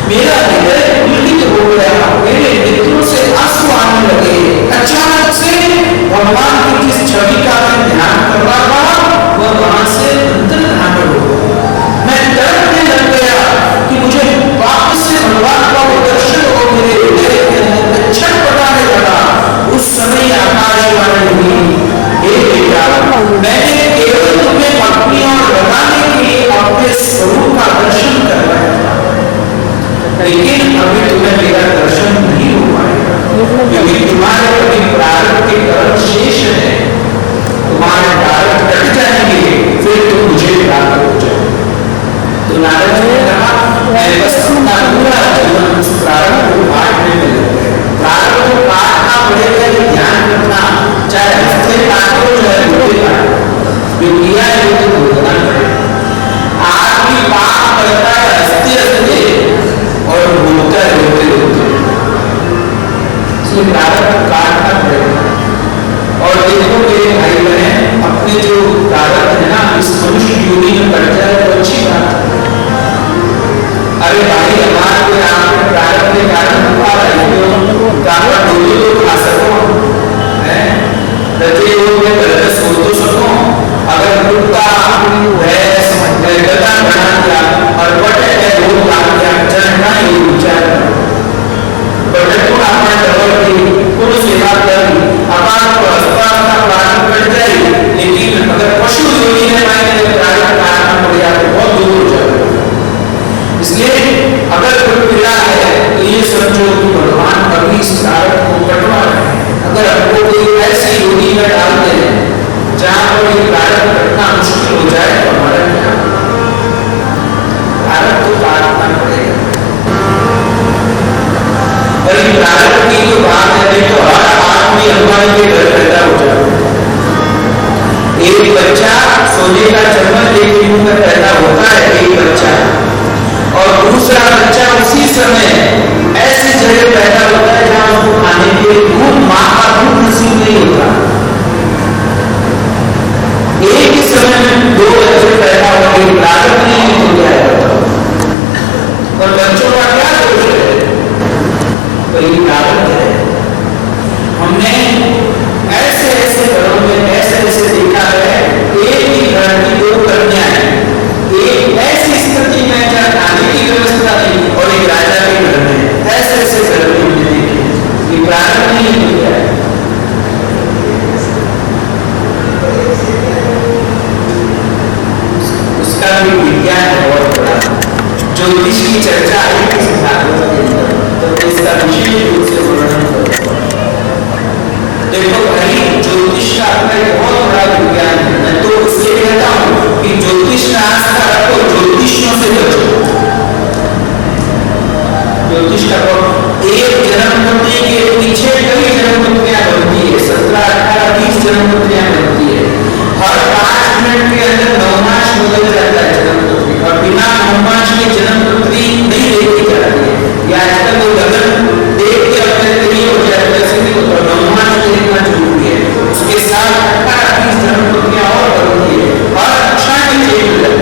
मेरा हृदय पुलकित हो गया, मेरे नेत्रों से आंसू आने लगे। अचानक से भगवान की जिस छवि का मैं ध्यान कर रहा था, वह वहां से अंतर्धान हो गया। मैं डरने लग गया कि मुझे वापस से भगवान का वो दर्शन हो, मेरे हृदय के अंदर छटपटाने लगा। उस समय आकाशवाणी हुई, हे बेटा, मैंने केवल तुम्हें अपनी ओर लगाने के लिए अपने स्वरूप का दर्शन करवाया था, लेकिन अभी तुम्हें मेरा दर्शन नहीं हो पाएगा, क्योंकि तुम्हारे अभी प्रारब्ध के कर्म शेष है, तुम्हारे प्रारब्ध कट जाएंगे, फिर तुम मुझे प्राप्त हो जाओ। तो नारद जी ने कहा, मैं बस अपना पूरा जीवन उस प्रारब्ध को काटने में लग गया। प्रारब्ध को काटना पड़ेगा, ये ध्यान रखना, चाहे हफ्ते काटो चाहे रोटे काटो, जो किया है वो तो भुगतना पड़ेगा। आदमी पाप करता है हंसते हंसते और भूलता है रोते रोते, इसलिए प्रारब्ध को काटना पड़ेगा। और देखो मेरे भाई बहन, अपने जो प्रारब्ध है ना, इस मनुष्य योनि में कट जाए तो अच्छी बात है। अरे भाई, हमारा कोई आपके प्रारब्ध के कारण हुआ है, कारण डोली तो खा सको, रजे योग में गलत सो तो सको। अगर कुत्ता भैंस गधा बना दिया और बटे है रोग ला दिया, चढ़ना ही ऊंचा बटे को आपने डबल की जहां पर ये प्रारब्ध कटना मुश्किल हो जाए तो हमारा क्या प्रारब्ध तो काटना पड़ेगा। और ये प्रारब्ध की जो बात है तो हर आदमी अंबानी के घर पैदा हो जाता है। एक बच्चा सोने का चम्मच लेके मुंह में पैदा होता है, एक बच्चा, और दूसरा बच्चा उसी समय ऐसी जगह पैदा होता है जहां उसको खाने के लिए दूध, मां का दूध नसीब नहीं होता। एक ही समय में दो बच्चे पैदा हो गए, प्रारब्ध नहीं हो गया। और बच्चों का क्या दोष है? तो ये प्रारब्ध है। हमने ऐसे ऐसे घरों में ऐसे ऐसे देखा है, एक ही घर की दो कन्याएं, एक ऐसी स्थिति में जहां खाने की व्यवस्था नहीं और एक राजा के घर में, ऐसे ऐसे घर में हमने देखे। ये प्रारब्ध नहीं हो गया है। उसका भी विज्ञान है बहुत बड़ा, ज्योतिष की चर्चा है किसी भागवत के अंदर, तो इसका विशेष रूप से वर्णन करूंगा। देखो भाई, ज्योतिष का अपना एक बहुत बड़ा विज्ञान है। मैं तो इसलिए कहता हूं कि ज्योतिष में आस्था रखो, ज्योतिषियों से बचो। ज्योतिष का एक जन्मपत्री के पीछे कई जन्मपत्रियां बनती है, 17, 18, 20 जन्मपत्रियां बनती है। हर 5 मिनट के अंदर नवमास बदल जाता है जन्मपत्री, और बिना नवमास के जन्मपत्री नहीं देखी जाती है। या आजकल लोग लगन देख के अपने तरीके हो जाए, वैसे नहीं होता। नवमास देखना जरूरी है। उसके साथ 18, 20 जन्मपत्रियां और बनती है, और अच्छा भी चाहिए।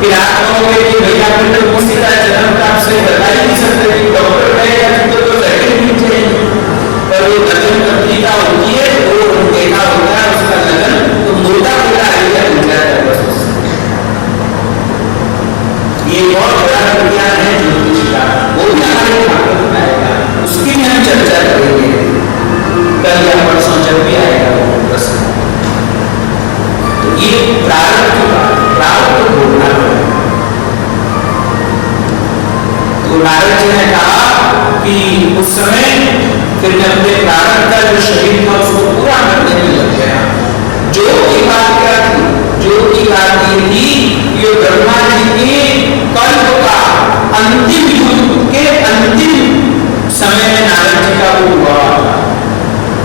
फिर आप कहोगे कि भैया फिर तो किसी का जन्म का आपसे बता ही नहीं सकते कि डॉक्टर कहेगा कि तो सेकंड भी चाहिए, पर वो लगन पत्रिका होती है, वो देखा होता है उसका लगन, तो मुर्दा पूरा आइडिया मिल जाता है बस। ये बहुत बड़ा विज्ञान है ज्योतिष का, वो भी हमारे भागवत में आएगा, उसकी भी हम चर्चा करेंगे कल या परसों जब भी आएगा वो प्रश्न। तो ये प्रारब्ध भोगना पड़ेगा। तो नारद जी ने कहा कि उस समय फिर मैं अपने प्रारब्ध का जो शरीर था उसको पूरा करने में लग गया। जो की बात क्या थी? जो की बात ये थी, ये ब्रह्मा जी के कल्प का अंतिम युग के अंतिम समय में नारद जी का वो हुआ।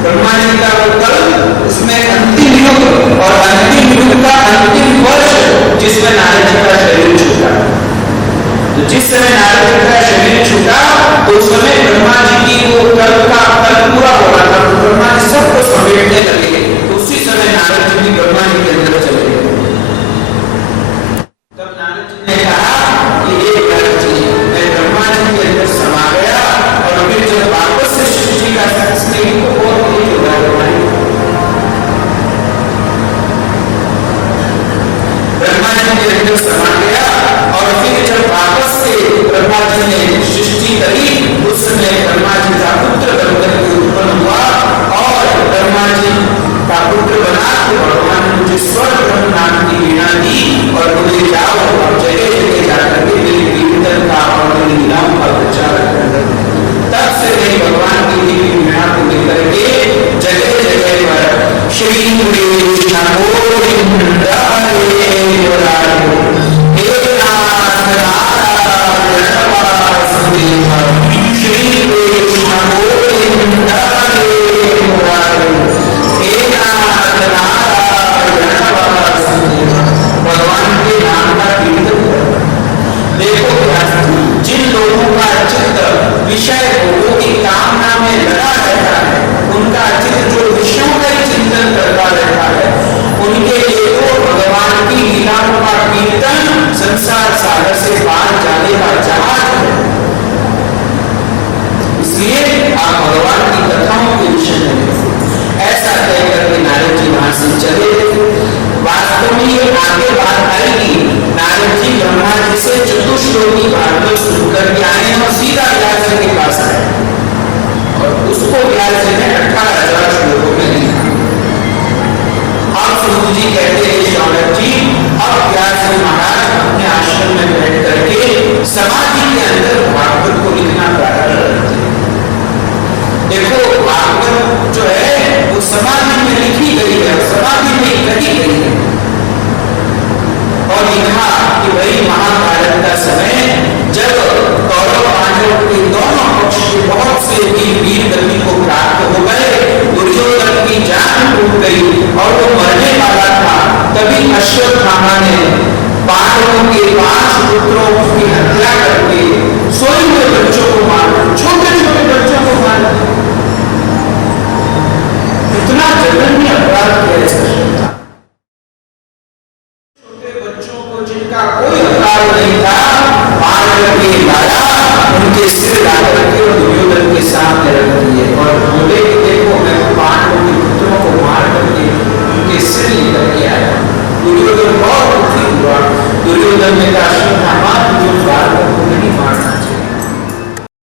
ब्रह्मा जी का वो कल्प, इसमें अंतिम युग और अंतिम युग का अंतिम वर्ष जिसमें नारद जी का शरीर छूटा। तो जिस समय नारद जी का शरीर छूटा तो उस समय ब्रह्मा जी की वो कल्प का कल्प पूरा हो रहा था, तो ब्रह्मा जी सबको समेटने लगे। तो उसी समय नारद जी भी ब्रह्मा जी के अंदर चले गए। तब नारद जी ने कहा कि ये नारद जी, मैं ब्रह्मा जी के अंदर समा गया, और फिर जब वापस से सृष्टि का सक्सेस को बहुत तेज हो रहा है। ब्रह्मा जी के अंदर समा गया, और फिर जब वापस से ब्रह्मा जी ने सृष्टि करी, उस समय ब्रह्मा जी का पुत्र लिखा कि वही महाभारत का समय जब कौरव पांडव के दोनों पक्ष के बहुत से वीर गति को प्राप्त हो गए, दुर्योधन की जान टूट गई और वो मरने वाला था, तभी अश्वत्थामा ने पांडवों के 5 पुत्रों की हत्या करके सोए हुए बच्चों को मार, छोटे छोटे बच्चों को मार, इतना जघन्य